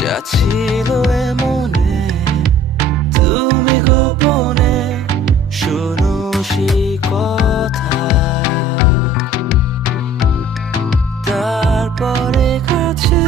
যা ছিল এমনে তুমি গোপনে শোনো সেই কথা, তারপরে কাছে